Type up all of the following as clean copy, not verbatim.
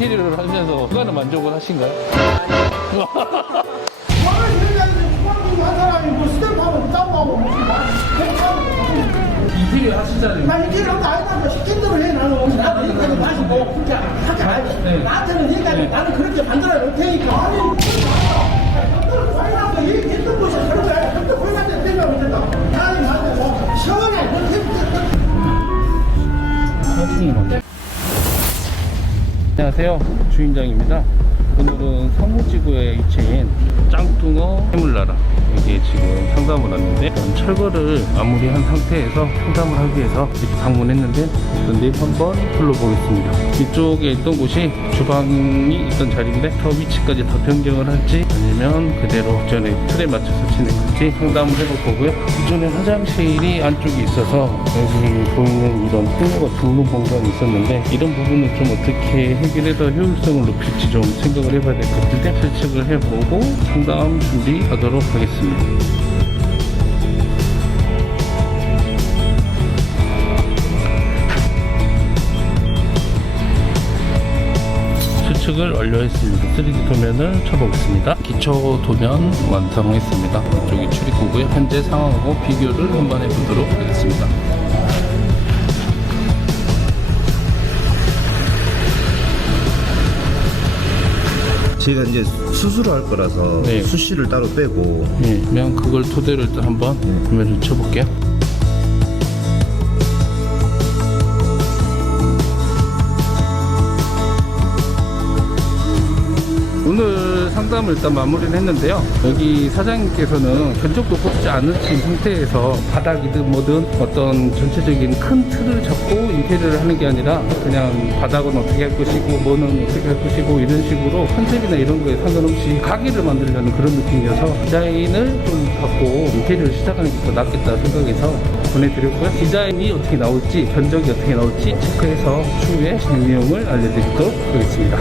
인테리어를 하면서 그거는 만족을 하신가요? 한 사람이 뭐 스탬프하고 땀하고 인테리어 하시잖아요. 나 인테리어 한거 아니다. 시킨 대로 해. 나는 나도 여기까지 마시고 그렇게 하지 말지. 네. 나한테는 여기까지 나는 그렇게 만들어 놓을 테니까. 아니 벽돌 와이라고 얘기했던 것이 그런 거야. 벽돌 보이는데 때문에 못 된다. 나는 나한테 뭐 시원해. 안녕하세요, 주인장입니다. 오늘은 성무지구에 위치한 짱뚱어 해물나라 여기에 지금 상담을 왔는데 철거를 마무리한 상태에서 상담을 하기 위해서 이렇게 방문했는데 그런데 한번 둘러보겠습니다. 이쪽에 있던 곳이 주방이 있던 자리인데 저 위치까지 더 변경을 할지 아니면 그대로 전에 틀에 맞춰서 진행할지 상담을 해볼 거고요. 기존에 화장실이 안쪽에 있어서 여기 보이는 이런 뚱어가 죽는 공간이 있었는데 이런 부분을 좀 어떻게 해결해서 효율성을 높일지 좀 생각을 해봐야 될 것 같은데 설치를 해보고 상담 준비하도록 하겠습니다. 수축을 완료했습니다. 3D 도면을 쳐보겠습니다. 기초 도면 완성했습니다. 이쪽이 출입구고요. 현재 상황하고 비교를 한번 해보도록 하겠습니다. 저희가 이제 수술을 할 거라서 네. 수시를 따로 빼고 네, 그냥 그걸 토대로 일단 한번 도면을 쳐볼게요. 오늘 상담을 일단 마무리를 했는데요. 여기 사장님께서는 견적도 뽑지 않으신 상태에서 바닥이든 뭐든 어떤 전체적인 큰 틀을 잡고 인테리어를 하는 게 아니라 그냥 바닥은 어떻게 할 것이고 뭐는 어떻게 할 것이고 이런 식으로 컨셉이나 이런 거에 상관없이 가게를 만들려는 그런 느낌이어서 디자인을 좀 갖고 인테리어를 시작하는 게 더 낫겠다 생각해서 보내드렸고요. 디자인이 어떻게 나올지 견적이 어떻게 나올지 체크해서 추후에 내용을 알려드리도록 하겠습니다.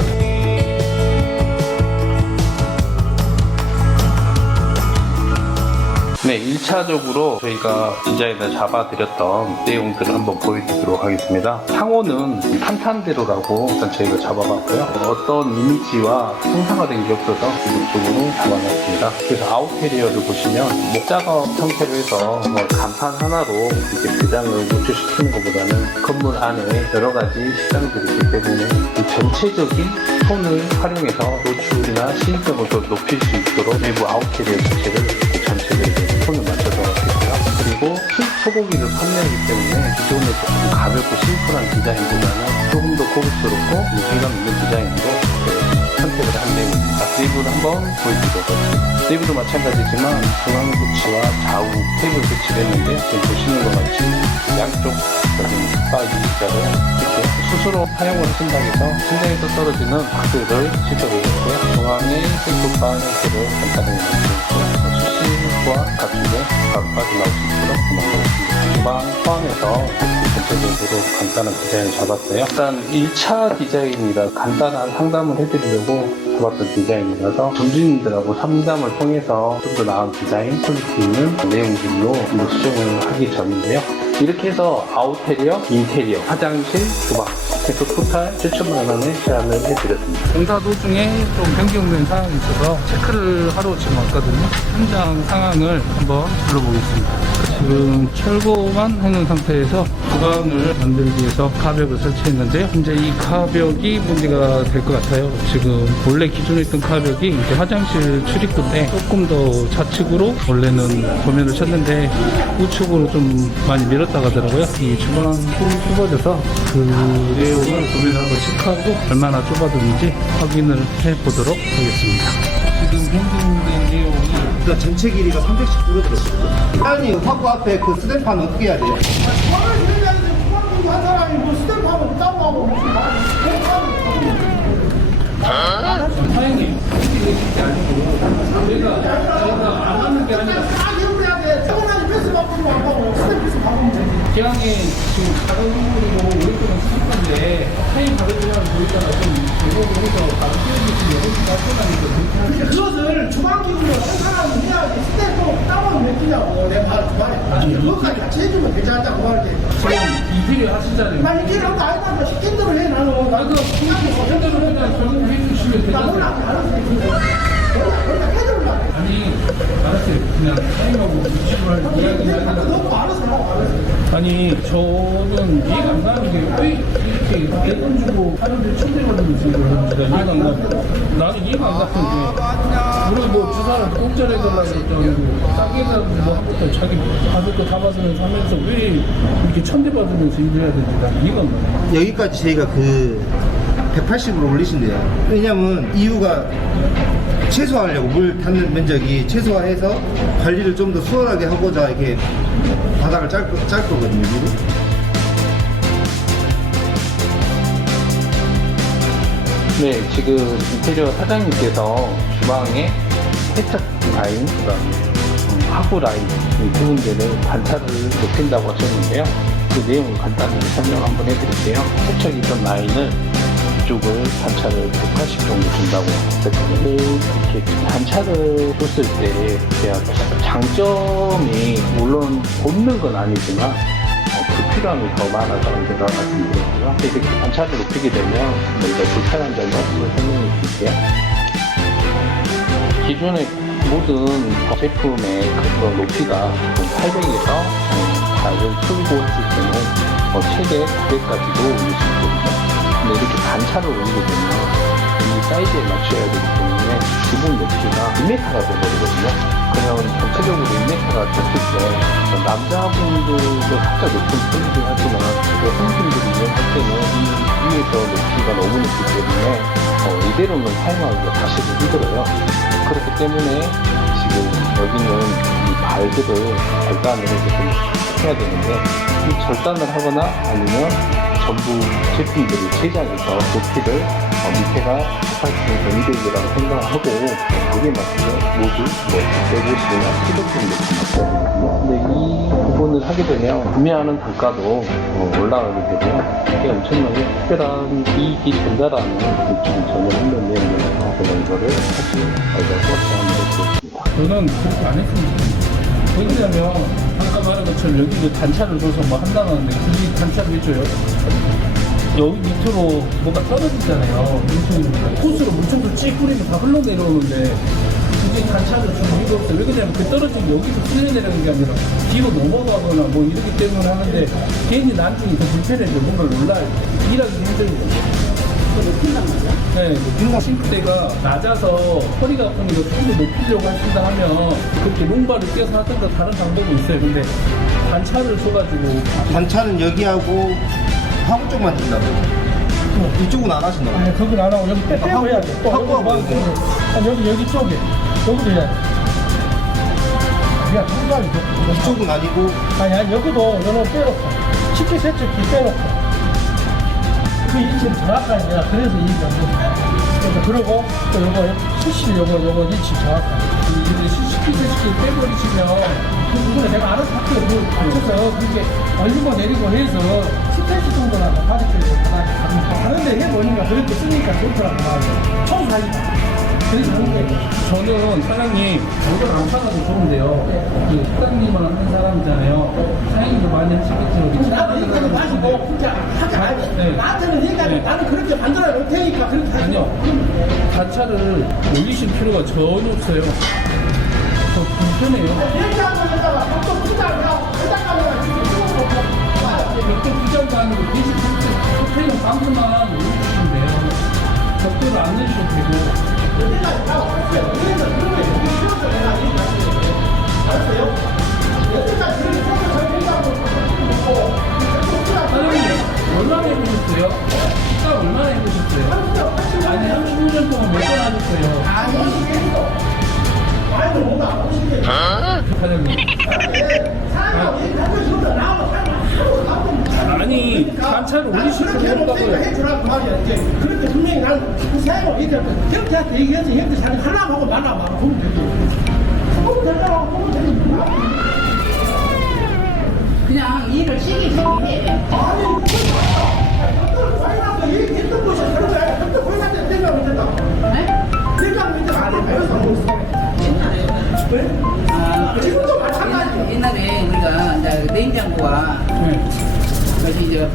네, 1차적으로 저희가 디자인을 잡아드렸던 내용들을 한번 보여드리도록 하겠습니다. 상호는 탄탄대로라고 일단 저희가 잡아봤고요. 어떤 이미지와 형상화된 게 없어서 이쪽으로 잡아놨습니다. 그래서 아웃테리어를 보시면 목작업 형태로 해서 뭐 간판 하나로 이렇게 배장을 노출시키는 것보다는 건물 안에 여러 가지 시장들이 있기 때문에 이 전체적인 톤을 활용해서 노출이나 시인성을 더 높일 수 있도록 내부 아웃테리어 자체를 전체적으로 톤을 맞춰서 했고요. 그리고 소고기를 판매하기 때문에 기존에 조금 가볍고 심플한 디자인보다는 조금 더 고급스럽고 무게감 있는 디자인으로 선택을 한 내용입니다. 내부를 한번 보여드리도록 하겠습니다. 내부도 마찬가지지만 중앙 배치와 좌우 테이블 배치를 했는데 지금 보시는 것 같이 양쪽 스파이 기자로 이렇게 스스로 사용을 하신다고 해서 침대에서 떨어지는 박스를 시도를 했고요. 중앙에 셀프바 형태로 간단하게 만들었고 과 같은데 바로 빠져나올 수 있도록 만들었습니다. 주방 포함해서 전체적으로 간단한 디자인을 잡았어요. 일단 1차 디자인이라 간단한 상담을 해드리려고 잡았던 디자인이라서 점주님들하고 상담을 통해서 좀 더 나은 디자인, 퀄리티 있는 내용들로 수정을 하기 전인데요. 이렇게 해서 아웃테리어, 인테리어, 화장실, 주방 해서 토탈 7천만 원에 제안을 해드렸습니다. 공사 도중에 좀 변경된 상황이 있어서 체크를 하러 지금 왔거든요. 현장 상황을 한번 불러보겠습니다. 지금 철거만 해놓은 상태에서 주방을 만들기 위해서 가벽을 설치했는데요. 현재 이 가벽이 문제가 될 것 같아요. 지금 원래 기존에 있던 가벽이 이제 화장실 출입구인데 조금 더 좌측으로 원래는 도면을 쳤는데 우측으로 좀 많이 밀었다고 하더라고요. 이 주방 홈이 좁아져서 그 내용을 도면을 한번 체크하고 얼마나 좁아졌는지 확인을 해보도록 하겠습니다. 지금 변경된 내용이 그러니까 전체 길이가 310 줄어들었어요. 아니 화구 앞에 그 스탬프는 어떻게 해야 돼요? 한 사람이 뭐 스탬프하고 땀하고 사장님, 이게 아니고 저희가 안 하는 게 아니라 기왕에 지금 가격으로 오랫동안 쓰실 건데 타임 가격이랑 저희가 좀 제공을 해서 바로 띄워주시면 훨씬 더 그것을 주방기구로 한 사람은 해야지 스탬프 땀을 몇 끼냐고 내가 말해. 그것까지 같이 해주면 괜찮다 그 말이지. 지금 인테리어 하시잖아요. 나 인테리어 한거 아니다. 시킨 대로 해 나는. 아, 그 현대로 일단 보시면 되잖아요. 아니, 알았어요. 그냥 사인하고 위치를 할 이야기를 하는 아니, 저는 이해가 안 가는 게 왜 이렇게 대돈 주고 사람들 침대받으면서 이걸 하는지 이해가 안 가고 나는 이해가 안 가는 게 우리 뭐 주사를 공짜로 해달라고 했다고 싸게 해달라고 뭐 하고 자기 받을 거 다 받으면서 하면서 왜 이렇게 천대받으면서 일을 해야 되는지 난 이해가 안 가요. 여기까지 저희가 그 180으로 올리신대요. 왜냐면 이유가 최소화하려고 물 닿는 면적이 최소화해서 관리를 좀 더 수월하게 하고자 이렇게 바닥을 짤 거거든요. 위로. 네, 지금 인테리어 사장님께서 주방에 세척 라인, 그다음에 하부 라인 이 두 군데를 단차를 높인다고 하셨는데요. 그 내용을 간단히 설명 한번 해드릴게요. 세척 이전 라인을 이쪽을 단차를 180 정도 준다고 했거든요. 이렇게 단차를 줬을 때 제가 장점이 물론 곱는 건 아니지만 불필요함이 더 많아서 제가 말씀드렸고요. 이렇게 단차를 높이게 되면 먼저 불편한 점을 설명해 드릴게요. 기존의 모든 제품의 그 높이가 800에서 발을 풀고 했을 때는 최대 900까지도 올릴 수 있거든요. 근데 이렇게 단차를 올리게 되면 이 사이즈에 맞춰야 되기 때문에 기본 높이가 2m가 되버리거든요. 그러면 전체적으로 2m가 됐을 때 남자분들도 살짝 높은 편이긴 하지만 여성분들이 이용할 때는 이 위에서 높이가 너무 높기 때문에 이대로는 사용하기가 사실은 힘들어요. 그렇기 때문에 지금 여기는 이 발들을 절단을 조금 해야 되는데 이 절단을 하거나 아니면 전부 제품들을 제작해서 높이를 밑에가 180에서 200이라고 생각을 하고 여기에 맞춰서 모두 150이나 700 정도 맞춰야 되거든요. 근데 이 부분을 하게 되면 구매하는 단가도 올라가게 되고요. 이게 엄청나게 특별한 이익이 된다라는 느낌이 전혀 없는 내용이라서 제가 이거를 하지 말자고 제안을 드렸습니다. 저는 그렇게 안 했으면 좋겠어요. 왜냐면 아까 말한 것처럼 여기 단차를 줘서 뭐 한다는데 굳이 단차를 해줘요. 여기 밑으로 뭐가 떨어지잖아요. 호스로 물총도 찌 뿌리면 다 흘러내려오는데 굳이 단차를 줄 이유가 없어요. 왜 그러냐면 그 떨어지면 여기서 흘러내려는 게 아니라 뒤로 넘어가거나 뭐 이렇기 때문에 하는데 괜히 나중에 더 불편해져. 뭔가 올라야 돼. 일하기 힘들거든요. 네, 그 싱크대가 낮아서 허리가 아프니까 조금 더 높이려고 하신다 하면 그렇게 롱바를 껴서 하던가 다른 방법이 있어요. 근데 단차를 줘가지고 단차는 여기하고 하부 쪽만 준다고. 이쪽은 안 하신다고. 아니, 그건 안 하고 여기 빼고 해야 돼. 또 하고 하고 있네. 여기 쪽에 여기도 해야 돼. 야, 통과이 이쪽은 아니고 아니 여기도 요거 빼놓고 식기 세척기 빼놓고 그 위치는 정확하게 내가 그래서 이익이 안 된다. 그래서 그러고 또 요거 수실 요거 위치 정확하게 이제 식기 세척기 빼버리시면 그거는 내가 알아서 할게요. 그걸 맞춰서 그렇게 얼리고 내리고 해서 10cm 정도나 받을게요. 다른데 해보니까 그렇게 쓰니까 좋더라고. 처음 사니까. 그래서 그런 거예요. 저는 사장님, 이걸 안 팔아도 좋은데요. 그 사장님을 하는 사람이잖아요. 사장님도 많이 하시겠지만. 나도 이렇게 마시고, 진짜 하지 말고. 네. 나한테는 얘기하지. 네. 나는 그렇게 만들어 놓을 테니까 그렇게 하지. 아니요. 단차를 올리실 필요가 전혀 없어요. 더 불편해요. 얘기하고 있다가 밥도 부자를 하고, 회장가면 몇번 부자도 아니고 대신 호텔용 방수만 올려주시면 돼요. 벽돌을 안 내주셔도 되고. 사장님, 얼마나 해보셨어요? 식사 얼마나 해보셨어요? 아니, 35년 동안 몇 번 하셨어요? 사장님. 아니, 단차를 올리실 필요 없다고요. 해주라고 말이야. 이제 그렇게 분명히 나는 그 사람을 얘기할 때 형한테 얘기해서 형들 자기 하나만 하고 말아봐. 보면 되지. 보면 되잖아. 보면 되지. 그냥 일을 시키시면 해. 아니, 와이나서 얘기했던 것이 그런 거야. 형들 와이나한테 대답하면 된다. 네? 대답하면 된다. 안 해. 여기서 하고 있어. 왜? 지금도 마찬가지. 옛날에 우리가 이제 냉장고와 네. 여기 이제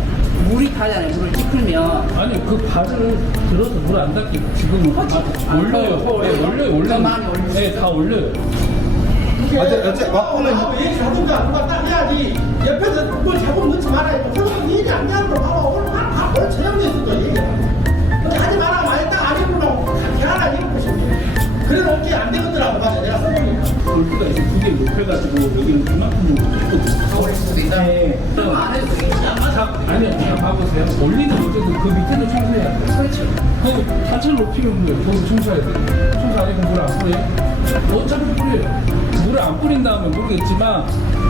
물이 타잖아요. 물을 찌풀면 아니 그 발을 들어서 물 안 닿게 지금 올려요. 네, 올려요. 많이 올리세요. 네, 다 올려요. 어째 와꾸는 얘기 하든가 누가 딱 해야지. 옆에서 뭘 자꾸 넣지 말아요. 그러면 얘기 안 되는 거 봐봐. 오늘 바로 저녁에서도 얘기해. 근데 하지 마라. 많이 딱안 해보려고 하나 이런 것인데. 그래 놓기 안 되거더라고. 맞아. 내가 써보니까. 골프가 이제 두 개 높여가지고 여기는 그만큼 정도 올릴 수도 있다. 그럼 안 해도 되겠다. 아니요, 그냥 봐보세요. 올리는 문제도 그 밑에도 청소해야 돼. 그렇죠. 그 자체를 높이면 뭐예요? 거기 청소해야 돼. 청소 안 하고 물 안 뿌려요? 어차피 뿌려요. 물을 안 뿌린다면 모르겠지만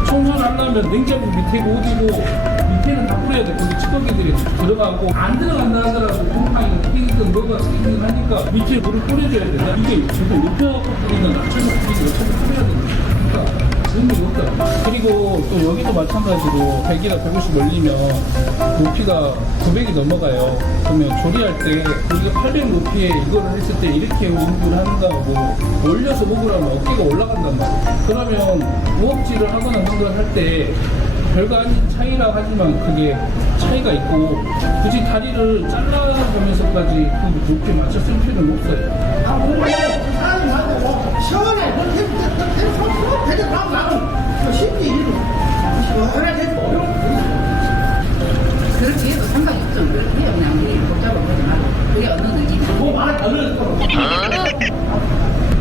청소를 하려면 냉장고 밑에 어디고 밑에는 다 뿌려야 돼. 거기 찌꺼기들이 들어가고 안 들어간다 하더라도 곰팡이가 튀기든 뭐가 튀기든 하니까 밑에 물을 뿌려줘야 된다. 이게 저도 높여갖고 뿌리든 낮춰서 뿌리든 어차피 뿌려야 된다. 그러니까 의미가 없다. 그리고 또 여기도 마찬가지로 100이나 150 올리면 높이가 900이 넘어가요. 그러면 조리할 때 우리가 800 높이에 이거를 했을 때 이렇게 운동을 하는가 뭐 올려서 먹으라면 어깨가 올라간단 말이에요. 그러면 무업질을 하거나 뭔가를 할 때 별거 아닌 차이라 하지만 그게 차이가 있고 굳이 다리를 잘라가면서까지 그 높이에 맞춰 쓸 필요는 없어요. 아, 그래. 사람이 맞아. 뭐, 시원해. 너 손, 배도 나오고 나는 쉽지, 일로. 시원하게 해주고. 그렇게 해도 상관이 없죠. 그렇게 해요. 그냥 우리 복잡한 거지 말고. 그게 어느 느낌. 뭐 많이 다르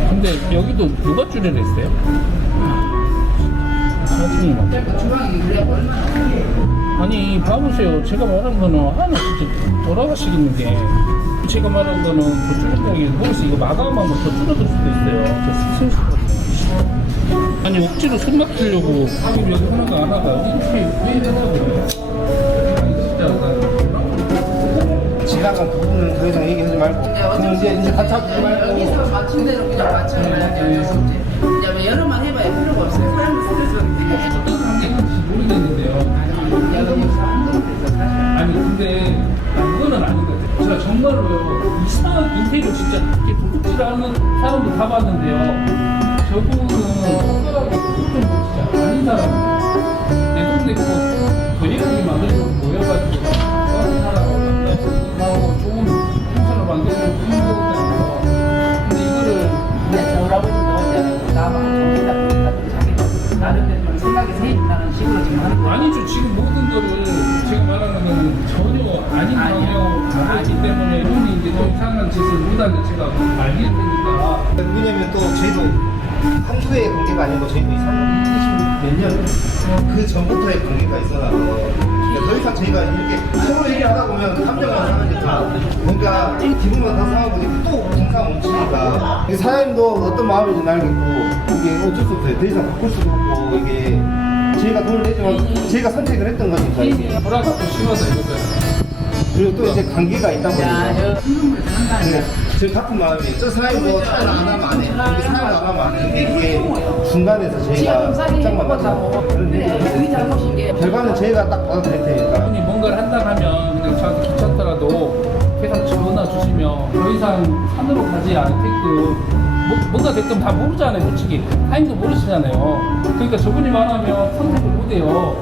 근데 여기도 누가 줄여냈어요? 사진이 짧고 주방이 그래 얼마나 아니 봐보세요. 제가 말한 거는 하나 진짜 돌아가시겠는 게 제가 말한 거는 더 줄였다기 모르겠어요. 이거 마감하면 더 줄어들 수도 있어요. 저 스트레스 아니 억지로 손 막히려고 지금 여기 하나가 안 하가 이렇게 왜 된다고요? 아니 진짜 나 지나간 부분은 더 이상 얘기하지 말고 그럼 이제 다 찾지 말고 여기서 맞춘 대로 그냥 맞춰놔야지. 어쩔 수 없지. 이제 뭐 여러만 해봐야 필요가 없어요. 사람은 스트레스 받으니까. 어떤 관계인지 모르겠는데요. 여기서 한정돼서 사실. 아니 근데 그거는 아닌 것 같아요. 제가 정말로요 이상한 인테리어 진짜 이렇게 도둑질하는 사람도 다 봤는데요. 저분은 손가락에 도둑질 진짜 아닌 사람이에요. 내 동네 더 예쁘게 만들려고 모여가지고 다른 사람하고 좋은 풍선을 만들려고 그런 거거든요. 근데 이거를 근데 저 할아버지도 어제 나만 정신다 보니까 자기 나름대로 생각이 세진다는 식으로 지금 하는 거예요. 아니죠. 지금 모든 거를 제가 말하는 거는 전혀 아닌 방향으로 가기 때문에 이분이 이제 또 이상한 짓을 못하는 제가 알게 되니까 왜냐면 또 저희도 한국의 관계가 아니고 저희도 20몇 년 그 전부터의 관계가 있어서 더 이상 저희가 이렇게 서로 얘기하다 보면 감정만 상하니까 뭔가 기분만 더 상하고 이렇게 또 공사가 뭉치니까 사장님도 어떤 마음인지 알겠고 이게 어쩔 수 없어요. 더 이상 바꿀 수도 없고 이게 저희가 돈을 내지만 저희가 선택을 했던 거니까 이게 허락받고 심하다 이거잖아요. 그리고 또 이제 관계가 있다 보니까 야, 저 흙물을 산다는 네, 저 같은 마음이에요. 저 사장님도 차이를 안 하면 안 해. 근데 사장님 안 하면 안 해. 이게 중간에서 저희가 지금 싸게 입장만 해보자고. 맞춰서 그런 그래, 얘기를 우리 잘못인 게. 결과는 저희가 딱 받아들일 테니까. 분이 뭔가를 한다 하면 그냥 저한테 귀찮더라도 계속 전화 주시면 더 이상 산으로 가지 않게끔 뭐가 됐든 다 모르잖아요. 솔직히 타임도 모르시잖아요. 그러니까 저분이 말하면 선택을 못해요.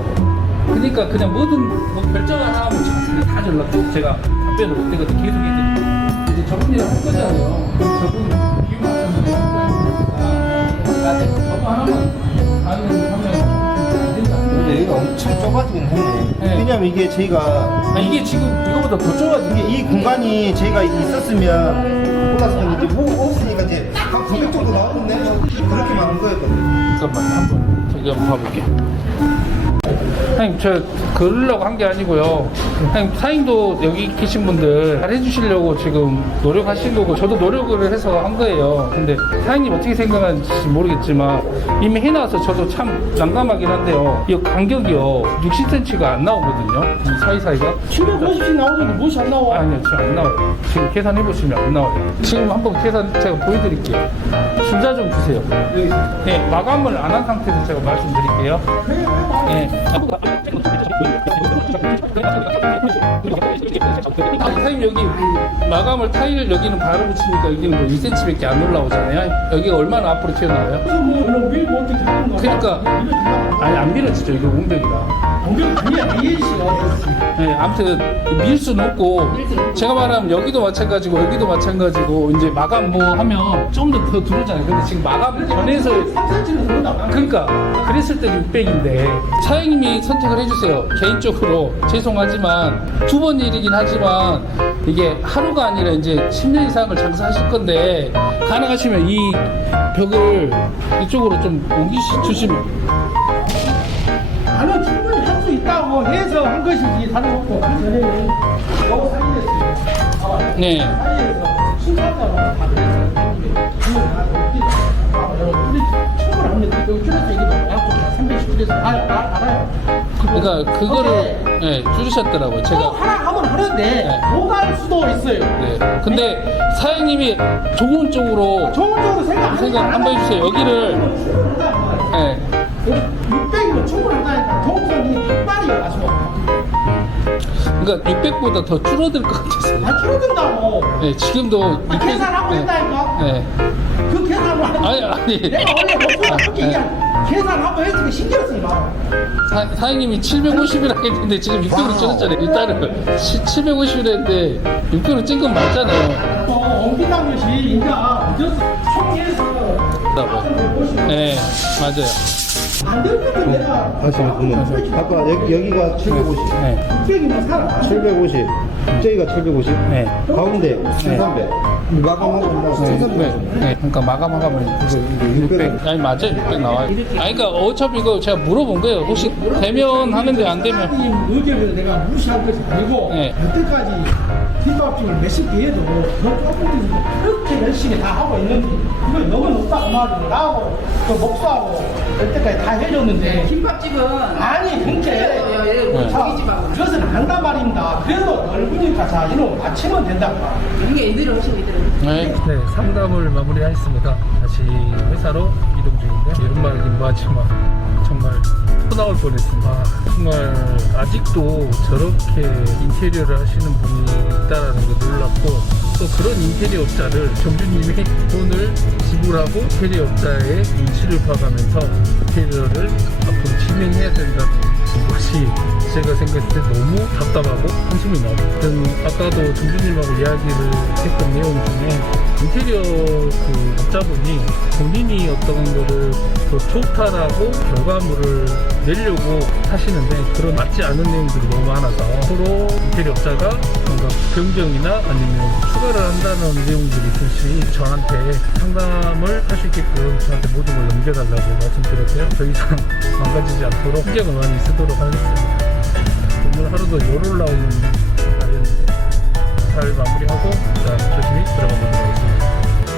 그러니까 그냥 뭐든 뭐 결정을 하면 저한테 다 연락도 제가 답변을 못 되거든. 계속 해드리고 이제 저분이랑 할 거잖아요. 그럼 저분 기분 맞춰서 저거 하나만 가능하면 된다. 근데 여기가 엄청 좁아지긴 했네. 네. 왜냐면 이게 저희가 이게 지금 이거보다 더 좁아진 게 이 공간이 저희가 있었으면 몰랐으면 이제 뭐 없으니까 이제 한 900 정도 나오는데 그렇게 많은 거였거든요. 잠깐만요. 한번 저기 한번 봐볼게요. 사장님 저 그러려고 한 게 아니고요. 사장님 사장님도 여기 계신 분들 잘 해주시려고 지금 노력하신 거고 저도 노력을 해서 한 거예요. 근데 사장님 어떻게 생각하는지 모르겠지만 이미 해놔서 저도 참 난감하긴 한데요. 이 간격이요 60cm가 안 나오거든요. 이 사이사이가 750씩 나오는데 무엇이 안 나와? 아니요 지금 안 나와요. 지금 계산해 보시면 안 나와요. 지금 한번 계산 제가 보여드릴게요. 줄자 좀 주세요. 네, 마감을 안 한 상태에서 제가 말씀드릴게요. 네. 사장님 여기 마감을 타일 여기는 바로 붙이니까 여기는 뭐 2cm밖에 안 올라오잖아요. 여기가 얼마나 앞으로 튀어나와요? 뭐, 밀 어떻게 하는 거야? 그러니까 아니 안 밀어지죠. 이게 옹벽이라. 공격 아니야. ANC가. 네, 아무튼 밀 수는 없고 제가 말하면 여기도 마찬가지고 여기도 마찬가지고 이제 마감 뭐 하면 좀 더 들어오잖아요. 근데 지금 마감 전에서 3cm는 들어온다. 그러니까 그랬을 때 600인데 사장님이 선택을 해주세요. 개인적으로 죄송하지만 두 번 일이긴 하지만 이게 하루가 아니라 이제 10년 이상을 장사하실 건데 가능하시면 이 벽을 이쪽으로 좀 옮기주시면. 나는 충분히 할 수 있다고 해서 한 것이지 다름없고 그 전에는 요 사이에서 네. 사이에서 순차적으로 다 그래서 우리 충분합니다. 여기 줄여서 얘기도 양쪽 다 310 줄여서 알아요. 그러니까 그거를 네, 줄이셨더라고요. 또 제가. 하나 하면 하는데 못 할 수도 있어요. 네. 근데 사장님이 좋은 쪽으로 좋은 쪽으로 생각 한번 해주세요. 여기를. 네. 600이면 충분하다니까. 동선이 닭발이야 아주. 그러니까 600보다 더 줄어들 것 같아서. 다 줄어든다고. 네, 지금도 계산하고 네. 했다니까. 네. 그 계산을 하는 아니. 내가 원래 목소리가 그렇게 네. 얘기한 계산하고 했으니까 신경 쓰지 마. 사장님이 750이라고 했는데 지금 600으로 줄였잖아요. 일단은 750이라 했는데 600으로 찐 건 맞잖아요. 또 옮긴다는 것이 이제 늦어서 총회에서 네, 맞아요. 안 되면 내가 다시 한번 아까 여기가 750, 네. 600이면 살아. 750, 저기가 750, 네. 가운데 1300. 마감하고 뭐 1300. 네. 그러니까 마감하면 600. 아니 맞아요. 600 나와요. 아니 그러니까 어차피 이거 제가 물어본 거예요. 혹시 되면 하는데 안 되면. 사장님 의견을 내가 무시한 것이 아니고 네. 여태까지 김밥집을 몇십 개 해도 더 조금 그렇게 열심히 다 하고 있는데 이거 너무 높다고 말이고 나하고 그 목수하고 여태까지 다 해줬는데 김밥집은 아니 근데 저기 집하고 그것은 안단 말입니다. 그래도 넓으니까 자 이놈 맞추면 된다고. 이게 이대로 하시면 이대로. 네. 네, 상담을 마무리하였습니다. 다시 회사로 이동 중인데 이런 말이긴 뭐하지만 정말 토 나올 뻔했습니다. 아, 정말 아직도 저렇게 인테리어를 하시는 분이 있다는 게 놀랍고 또 그런 인테리어 업자를 정주님이 돈을 지불하고 인테리어 업자의 눈치를 봐가면서 인테리어를 앞으로 진행해야 된다는 것이 제가 생각했을 때 너무 답답하고 한숨이 나요. 아까도 정주님하고 이야기를 했던 내용 중에 인테리어 그 업자분이 본인이 어떤 거를 더 좋다라고 결과물을 내려고 하시는데 그런 맞지 않은 내용들이 너무 많아서 서로 인테리어 업자가 뭔가 변경이나 아니면 추가를 한다는 내용들이 있으시 저한테 상담을 할 수 있게끔 저한테 모든 걸 넘겨달라고 말씀드렸고요. 더 이상 망가지지 않도록 신경을 많이 쓰도록 하겠습니다. 오늘 하루도 열올 나오는 날이었는데 잘 마무리하고 조심히 들어가 보도록 하겠습니다.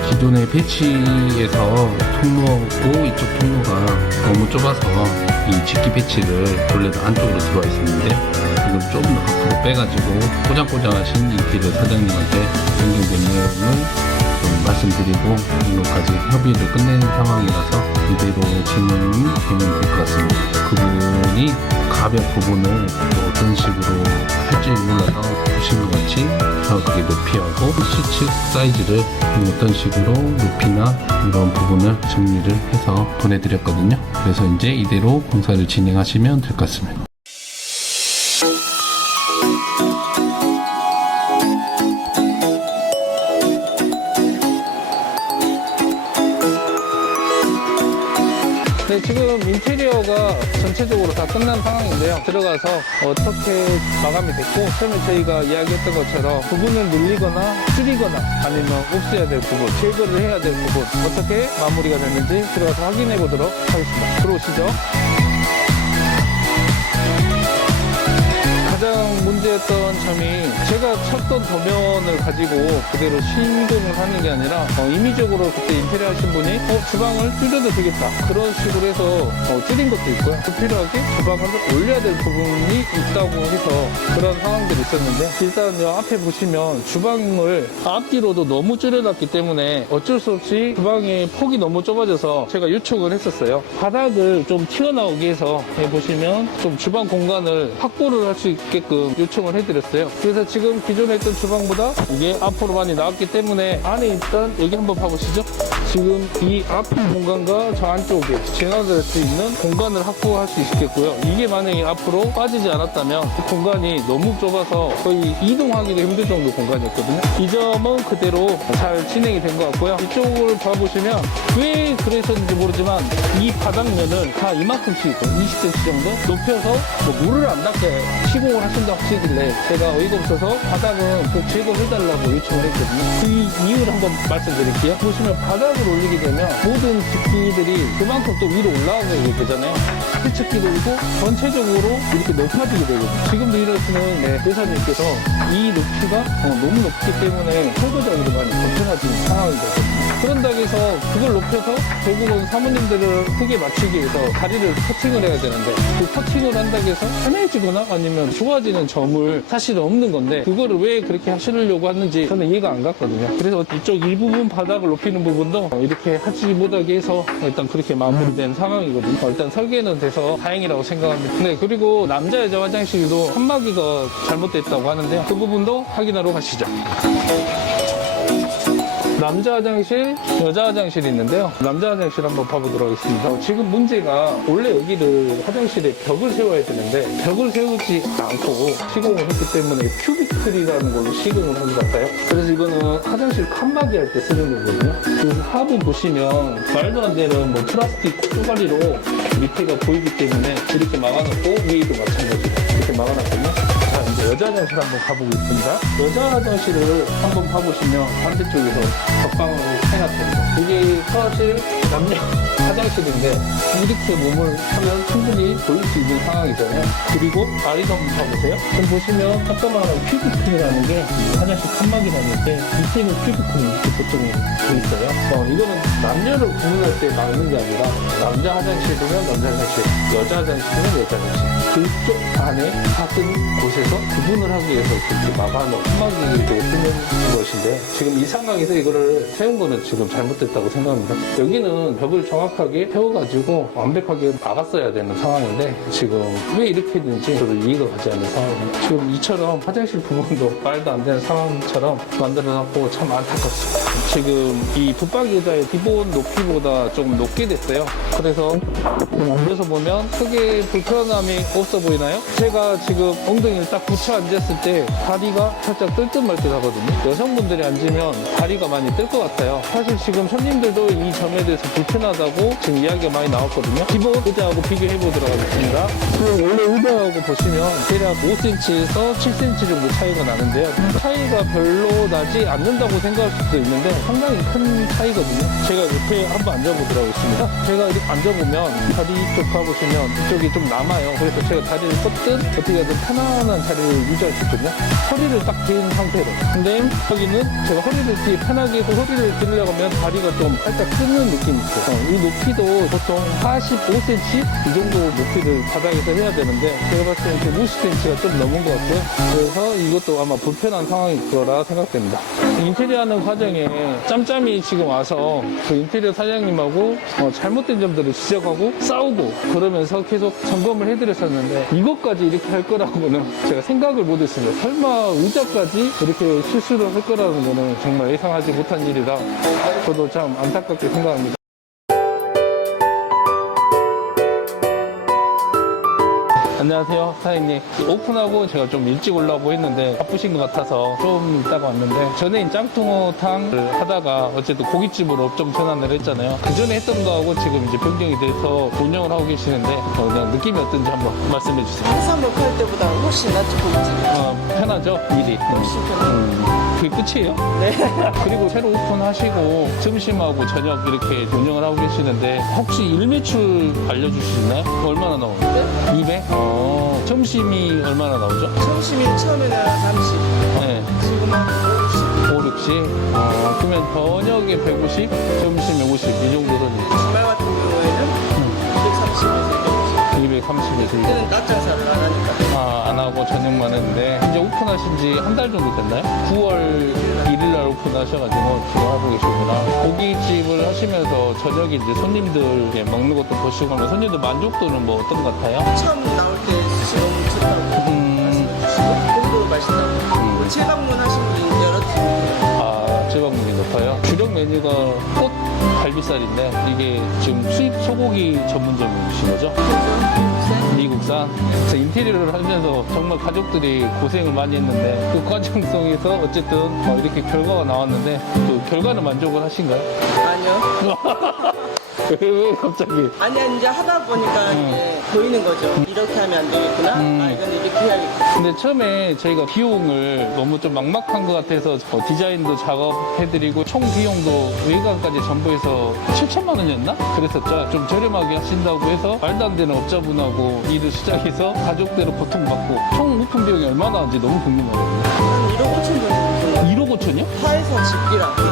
기존의 배치에서 통로고 이쪽 통로가 너무 좁아서 이 직기 배치를 원래는 안쪽으로 들어와 있었는데 이걸 좀 더 앞으로 빼가지고 꼬장꼬장하신 인테리어 사장님한테 변경된 내용을 좀 말씀드리고 이거까지 협의를 끝낸 상황이라서 이대로 진행이 되면 될 것 같습니다. 그분이 가벽 부분을 또 어떤 식으로 할지 몰라서 보신 것 같이 정확하게 높이하고 시측 사이즈를 어떤 식으로 높이나 이런 부분을 정리를 해서 보내드렸거든요. 그래서 이제 이대로 공사를 진행하시면 될 것 같습니다. 네, 지금 인테리어가 전체적으로 다 끝난 상황인데요. 들어가서 어떻게 마감이 됐고 처음에 저희가 이야기했던 것처럼 부분을 늘리거나 줄이거나 아니면 없애야 될 부분, 제거를 해야 될 부분 어떻게 마무리가 됐는지 들어가서 확인해 보도록 하겠습니다. 들어오시죠. 가장 문제였던 점이 제가 쳤던 도면을 가지고 그대로 시공을 하는 게 아니라 임의적으로 그때 인테리어 하신 분이 주방을 줄여도 되겠다 그런 식으로 해서 줄인 것도 있고요. 불필요하게 주방을 올려야 될 부분이 있다고 해서 그런 상황들이 있었는데 일단 요 앞에 보시면 주방을 앞뒤로도 너무 줄여놨기 때문에 어쩔 수 없이 주방의 폭이 너무 좁아져서 제가 요청을 했었어요. 바닥을 좀 튀어나오게 해서 보시면 좀 주방 공간을 확보를 할 수 있게끔 요청을 해드렸어요. 그래서 지금 기존에 있던 주방보다 이게 앞으로 많이 나왔기 때문에 안에 일단 여기 한번 봐보시죠. 지금 이 앞에 공간과 저 안쪽에 진화될 수 있는 공간을 확보할 수 있겠고요. 이게 만약에 앞으로 빠지지 않았다면 그 공간이 너무 좁아서 거의 이동하기도 힘들 정도 공간이었거든요. 이 점은 그대로 잘 진행이 된 것 같고요. 이쪽을 봐보시면 왜 그랬었는지 모르지만 이 바닥면을 다 이만큼씩 20cm 정도 높여서 뭐 물을 안 닿게 시공을 하신다고 하시길래 제가 어이가 없어서 바닥은 꼭 제거를 해달라고 요청을 했거든요. 그 이유를 한번 말씀드릴게요. 보시면 바닥을 올리게 되면 모든 집기들이 그만큼 또 위로 올라가게 되잖아요. 세척기도 있고 전체적으로 이렇게 높아지게 되거든요. 지금도 일하시는 회사님께서 이 높이가 너무 높기 때문에 설거지하기도 많이 불편하지는 상황이 되거든요. 그런다고 해서 그걸 높여서 결국은 사모님들을 크게 맞추기 위해서 다리를 커팅을 해야 되는데 그 커팅을 한다고 해서 편해지거나 아니면 좋아지는 점을 사실은 없는 건데 그거를 왜 그렇게 하시려고 하는지 저는 이해가 안 갔거든요. 그래서 이쪽 일부분 바닥을 높이는 부분도 이렇게 하지 못하게 해서 일단 그렇게 마무리된 상황이거든요. 일단 설계는 돼서 다행이라고 생각합니다. 네, 그리고 남자 여자 화장실도 칸막이가 잘못됐다고 하는데요. 그 부분도 확인하러 가시죠. 남자 화장실, 여자 화장실이 있는데요. 남자 화장실 한번 봐보도록 하겠습니다. 지금 문제가 원래 여기를 화장실에 벽을 세워야 되는데 벽을 세우지 않고 시공을 했기 때문에 큐비클이라는 걸로 시공을 한 것 같아요. 그래서 이거는 화장실 칸막이 할 때 쓰는 거거든요. 그래서 하부 보시면 말도 안 되는 뭐 플라스틱 쪼가리로 밑에가 보이기 때문에 이렇게 막아놓고 위에도 마찬가지로 이렇게 막아놨거든요. 자, 이제 여자 화장실 한번 가보고 있습니다. 여자 화장실을 한번 봐보시면 반대쪽에서 벽방으로 해놨습니다. 이게 사실 남녀 화장실인데 이렇게 몸을 하면 충분히 보일 수 있는 상황이잖아요. 그리고 아래도 한번 봐보세요. 지금 보시면 아까 말한 큐비클이라는 게 화장실 칸막이라는 게 밑에는 큐비클이 이렇게 보통 돼 있어요. 이거는 남녀를 구분할 때 막는 게 아니라 남자 화장실이면 남자 화장실, 여자 화장실이면 여자 화장실 그쪽 안에 같은 곳에서 구분을 하기 위해서 이렇게 막아놓은 칸막이를 쓰는 것인데 지금 이 상황에서 이거를 세운 거는 지금 잘못됐다고 생각합니다. 여기는 벽을 정확하게 세워가지고 완벽하게 막았어야 되는 상황인데 지금 왜 이렇게 했는지 저도 이해가 가지 않는 상황입니다. 지금 이처럼 화장실 부분도 말도 안 되는 상황처럼 만들어놨고 참 안타깝습니다. 지금 이 붙박이 의자의 기본 높이보다 조금 높게 됐어요. 그래서 앉아서 보면 크게 불편함이 없어 보이나요? 제가 지금 엉덩이를 딱 붙여 앉았을 때 다리가 살짝 뜰듯말듯 하거든요. 여성분들이 앉으면 다리가 많이 뜰 것 같아요. 사실 지금 손님들도 이 점에 대해서 불편하다고 지금 이야기가 많이 나왔거든요. 기본 의자하고 비교해 보도록 하겠습니다. 원래 의자하고 보시면 대략 5cm에서 7cm 정도 차이가 나는데요. 차이가 별로 나지 않는다고 생각할 수도 있는데 상당히 큰 차이거든요. 제가 옆에 한번 앉아보도록 하겠습니다. 제가 이렇게 앉아보면 다리 쪽 가보시면 이쪽이 좀 남아요. 그래서 제가 다리를 뻗든 어떻게 하든 편안한 자리를 유지할 수 있거든요. 허리를 딱 든 상태로. 근데 여기는 제가 허리를 뒤에 편하게 해서 허리를 들으려고 하면 다리가 좀 살짝 뜨는 느낌이 있어요. 이 높이도 보통 45cm 이 정도 높이를 바닥에서 해야 되는데 제가 봤을 때 50cm가 좀 넘은 것 같고요. 그래서 이것도 아마 불편한 상황일 거라 생각됩니다. 인테리어 하는 과정에 짬짬이 지금 와서 그 인테리어 사장님하고 잘못된 점들을 지적하고 싸우고 그러면서 계속 점검을 해드렸었는데 이것까지 이렇게 할 거라고는 제가 생각을 못했습니다. 설마 의자까지 이렇게 실수를 할 거라는 거는 정말 예상하지 못한 일이라 저도 참 안타깝게 생각합니다. 안녕하세요, 사장님. 오픈하고 제가 좀 일찍 올라오고 했는데 바쁘신 것 같아서 좀 이따가 왔는데 전에 짱뚱어탕을 하다가 어쨌든 고깃집으로 좀 전환을 했잖아요. 그 전에 했던 거하고 지금 이제 변경이 돼서 운영을 하고 계시는데 그냥 느낌이 어떤지 한번 말씀해 주세요. 항상 녹화할 때보다 훨씬 낫죠, 고깃집. 편하죠, 일이. 훨씬 편해요. 그게 끝이에요? 네. 그리고 새로 오픈하시고 점심하고 저녁 이렇게 운영을 하고 계시는데 혹시 일매출 알려주실 수 있나요? 얼마나 나오나요? 200? 점심이 얼마나 나오죠? 점심이 처음에는 30, 네. 지금은 5, 60? 그러면 저녁에 150, 점심에 50, 이 정도 선이 주말 같은 경우에는 230에서 230에서 그때는 낮 장사를 안 하니까. 안 하고 저녁만 했는데 이제 오픈하신 지 한 달 정도 됐나요? 9월 1일날 오픈하셔가지고 지금 하고 계시구나. 고깃집을 하시면서 저녁에 이제 손님들 먹는 것도 보시고 하면 손님들 만족도는 뭐 어떤 것 같아요? 처음 나올 때 너무 좋다고 말씀해 주시고 고기도 맛있다고. 뭐 재방문하신 분이 여러 팀. 재방문이 높다. 싶어요. 주력 메뉴가 꽃 갈비살인데 이게 지금 수입 소고기 전문점이신 거죠? 미국산. 그래서 인테리어를 하면서 정말 가족들이 고생을 많이 했는데 그 과정 속에서 어쨌든 이렇게 결과가 나왔는데 그 결과는 만족을 하신가요? 아니요. 왜 갑자기? 아니 이제 하다 보니까 이제 보이는 거죠. 이렇게 하면 안 되겠구나. 아 이건 이렇게 해야겠구나. 근데 처음에 저희가 비용을 너무 좀 막막한 것 같아서 디자인도 작업해드리고 총 비용도 외관까지 전부 해서 7천만 원이었나? 그랬었죠. 좀 저렴하게 하신다고 해서 말도 안 되는 업자분하고 일을 시작해서 가족대로 고통받고 총 오픈 비용이 얼마나 나왔는지 너무 궁금하거든요. 한 1억 5천 정도 들어요. 1억 5천이요? 파에서 집기랑 다.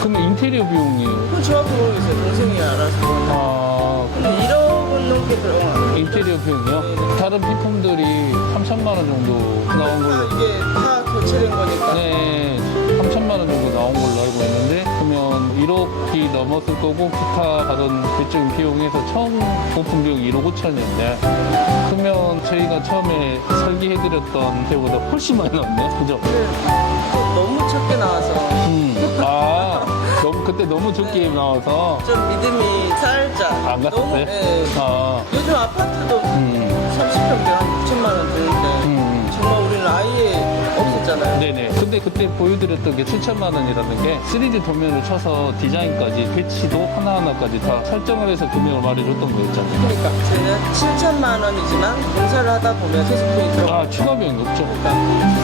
그러면 인테리어 비용이 그건 정확히 모르겠어요. 동생이 알아서. 근데 1억은 넘게 들어요. 인테리어 비용이요? 다른 비품들이 3천만 원 정도 나온 걸로 이게 다 교체된 거니까. 네, 3천만 원 정도 나온 걸로 알고 있는데 그러면 1억이 넘었을 거고 기타 다른 외적인 비용에서 총 오픈 비용이 1억 5천이었네. 그러면 저희가 처음에 설계해드렸던 때보다 훨씬 많이 나왔네, 그죠? 근데 너무 적게 나와서 그때 너무 적게 나와서 좀 믿음이 살짝 안 갔어요? 너무 요즘 아파트도 30평대 한 6천만 원 드는데 정말 우리는 아예 없었잖아요. 네네. 근데 그때 보여드렸던 게 7천만 원이라는 게 3D 도면을 쳐서 디자인까지 배치도 하나하나까지 다 설정을 해서 금액을 말해줬던 거였잖아요. 그러니까 저희는 7천만 원이지만 공사를 하다 보면 계속 들어가. 추가 비용이 없죠.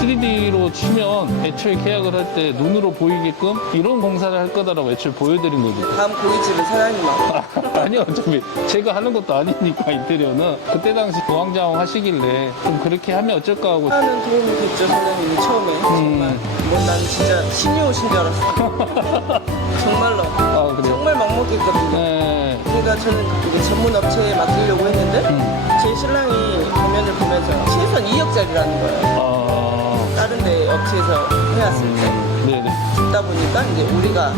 3D로 치면 애초에 계약을 할 때 눈으로 보이게끔 이런 공사를 할 거다라고 애초에 보여드린 거죠. 다음 고깃집은 사장님하고. 아니요, 어차피 제가 하는 것도 아니니까 인테리어는 그때 당시 우왕좌왕 하시길래 좀 그렇게 하면 어쩔까 하고 하는 도움이 됐죠 사장님이 처음에. 정말 뭐 난 진짜 신이 오신 줄 알았어. 정말로. 그래요? 정말 막먹겠거든요. 네. 그러니까 저는 이게 전문 업체에 맡기려고 했는데 제 신랑이 도면을 보면서 최소한 2억짜리라는 거예요. 다른 데 업체에서 해왔을 때. 네네. 듣다 보니까 이제 우리가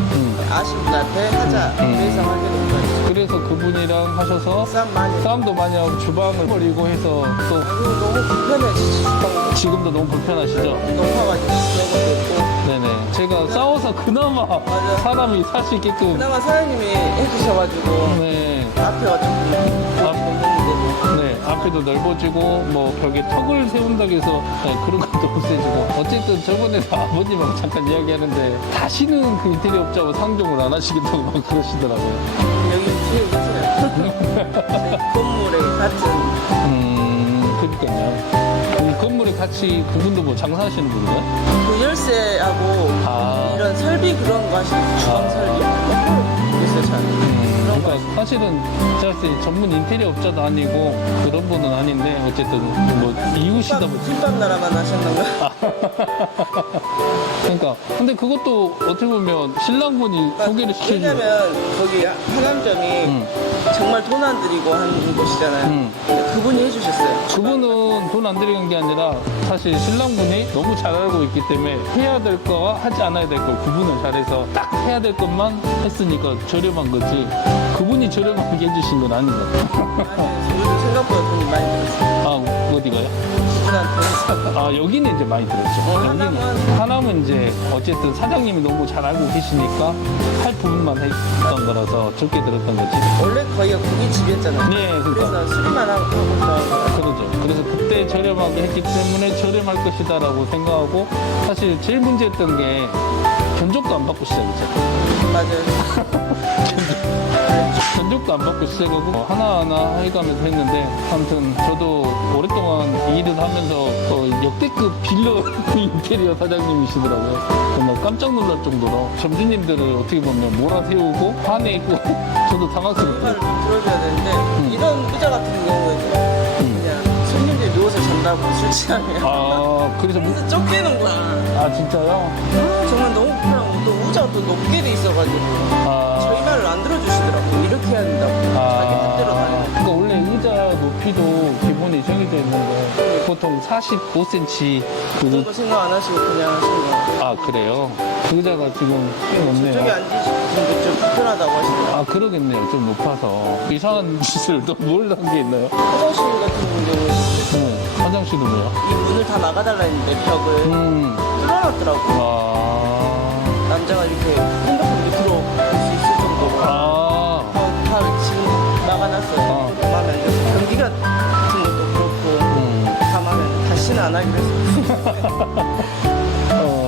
아신 분한테 하자. 그래서 하게 된 거예요. 그래서 그분이랑 하셔서 싸움도 많이 하고 주방을 버리고 해서 또 그리고 너무 불편해 주방도. 지금도 너무 불편하시죠? 높아가지고 그런 것도 있고. 네네. 제가 싸워서 그나마 맞아. 사람이 살 수 있게끔 그나마 사장님이 해주셔가지고 네. 앞에가 조금 했는데도 네, 앞에도 넓어지고 뭐 벽에 턱을 세운다고 해서 그런 것도 없애지고 어쨌든 저번에도 아버님하고 잠깐 이야기하는데 다시는 그 인테리어 업자하고 상종을 안 하시겠다고 막 그러시더라고요. 여기 뒤에 계세요. 저희 건물에 같은 그러니까요. 이 건물에 같이 그분도 뭐 장사하시는 분인가요? 그 열쇠하고 이런 설비 그런 거 하시는 주방 설비 모르겠어요 잘. 그런 거 그러니까 사실은 제가 봤을 때 전문 인테리어 업자도 아니고 그런 분은 아닌데 어쨌든 뭐 이웃이다 보니 김밥 나라만 하셨는가? 그러니까 근데 그것도 어떻게 보면 신랑분이 소개를 시켜주고 왜냐면 거기 하남점이 정말 돈 안 들이고 하는 곳이잖아요. 근데 그분이 해주셨어요. 그분은 돈 안 들이는 게 아니라 사실 신랑분이 너무 잘 알고 있기 때문에 해야 될 거와 하지 않아야 될 걸 구분을 잘해서 딱 해야 될 것만 했으니까 저렴한 거지 그분이 저렴하게 해주신 건 아닌 것 같아요. 아니, 요즘 생각보다 돈이 많이 들었어요. 어디가요? 그분한테. 여기는 이제 많이 들었죠. 여기는. 하나는 이제 어쨌든 사장님이 너무 잘 알고 계시니까 할 부분만 했던 거라서 적게 들었던 거지. 원래 거기가 고깃집이었잖아요. 네, 그러니까. 그래서 수리만 하고 있던 그러죠. 그래서 그때 저렴하게 했기 때문에 저렴할 것이다라고 생각하고 사실 제일 문제였던 게 견적도 안 받고 시작했죠. 맞아요. 견적도 안 받고 시작하고 하나하나 해가면서 했는데 아무튼 저도 오랫동안 일을 하면서 역대급 빌런 인테리어 사장님이시더라고요. 정말 깜짝 놀랄 정도로 점주님들을 어떻게 보면 몰아세우고 화내고 저도 그 당황스럽고 말을 좀 들어줘야 되는데 이런 의자 같은 경우에는 그냥 손님들이 누워서 잔다고 술 취하면 그래서 그래서 쫓기는 거야. 진짜요? 정말 너무 불편하고 또 의자가 또 높게 돼 있어가지고 저희 말을 안 들어주시더라고. 이렇게 해야 된다고. 자기 뜻대로 다니는. 그러니까 원래 의자 높이도 기본이 정해져 있는데 보통 45cm 그 정도 생각 안 하시고 그냥 하시는 거. 그래요? 의자가 지금 꽤 저쪽에 높네요. 앉으시는 게 좀 불편하다고 하시더라고요. 그러겠네요. 좀 높아서 이상한 짓을 또 뭘 한 게 있나요? 화장실 같은 경우는 화장실은 왜요? 이 문을 다 막아달라 했는데 벽을 뚫어놨더라고. 남자가 이렇게 핸드폰 안 하기로 했어요.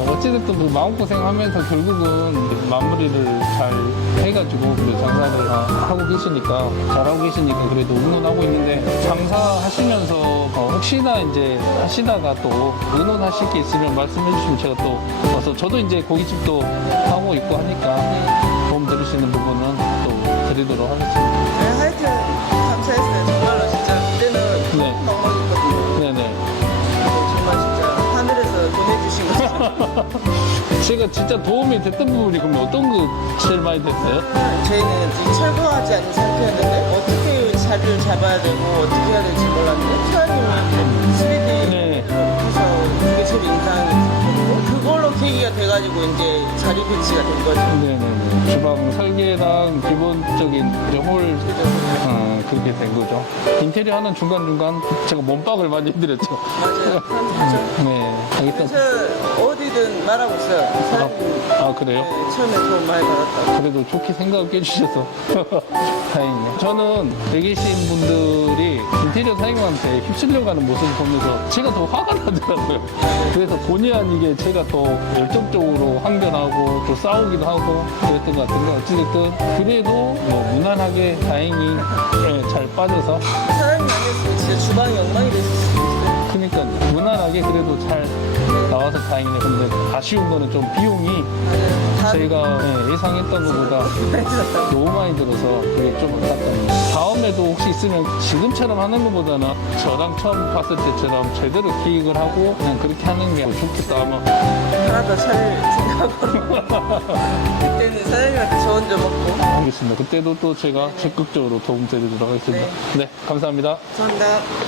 어찌됐든 그 마음고생하면서 결국은 마무리를 잘 해가지고 그 장사를 하고 계시니까 잘하고 계시니까 그래도 응원하고 있는데 장사하시면서 혹시나 이제 하시다가 또 응원하실 게 있으면 말씀해 주시면 제가 또 와서 저도 이제 고깃집도 하고 있고 하니까 도움 드릴 수 있는 부분은 또 드리도록 하겠습니다. 네, 하여튼 감사했어요. 정말로 진짜 그때는 네. 넉넉했거든요. 네네. 정말 진짜 하늘에서 보내주신 것처럼. 제가 진짜 도움이 됐던 부분이 그러면 어떤 거 제일 많이 됐어요? 저희는 이제 철거하지 않은 상태였는데 어떻게 자리를 잡아야 되고 어떻게 해야 될지 몰랐는데 사장님이 3D 네. 해서 그게 제일 인상이 깊었고 그걸로 계기가 돼가지고 이제 자리 배치가 된 거죠. 네네네. 주방 설계랑 기본적인 홀 그렇게 된 거죠. 인테리어 하는 중간중간 제가 몸박을 많이 해드렸죠. 맞아요. 그렇죠. 네. 일단, 그래서 어디든 말하고 있어요. 사장님 그래요? 네, 처음에 도움 많이 받았다고. 그래도 좋게 생각해 주셔서 다행이네요. 저는 여기 계신 분들이 인테리어 사장님한테 휩쓸려 가는 모습을 보면서 제가 더 화가 나더라고요. 그래서 본의 아니게 제가 더 열정적으로 항변하고 또 싸우기도 하고 그랬던 것 같은데 어찌됐든 그래도 뭐 무난하게 다행히 잘 빠져서 사장님 아니었으면 진짜 주방이 엉망이 됐을 수도 있어요. 그러니까 무난하게 그래도 잘 나와서 다행이네요. 근데 아쉬운 거는 좀 비용이 다 저희가 예상했던 것보다 너무 많이 들어서 그게 좀 안타깝네요. 다음에도 혹시 있으면 지금처럼 하는 것보다는 저랑 처음 봤을 때처럼 제대로 기획을 하고 그냥 그렇게 하는 게 좋겠다 아마. 하나 더 차릴 생각으로. 그때는 사장님한테 저 혼자 먹고. 알겠습니다. 그때도 또 제가 적극적으로 도움 드리도록 하겠습니다. 네 감사합니다. 감사합니다.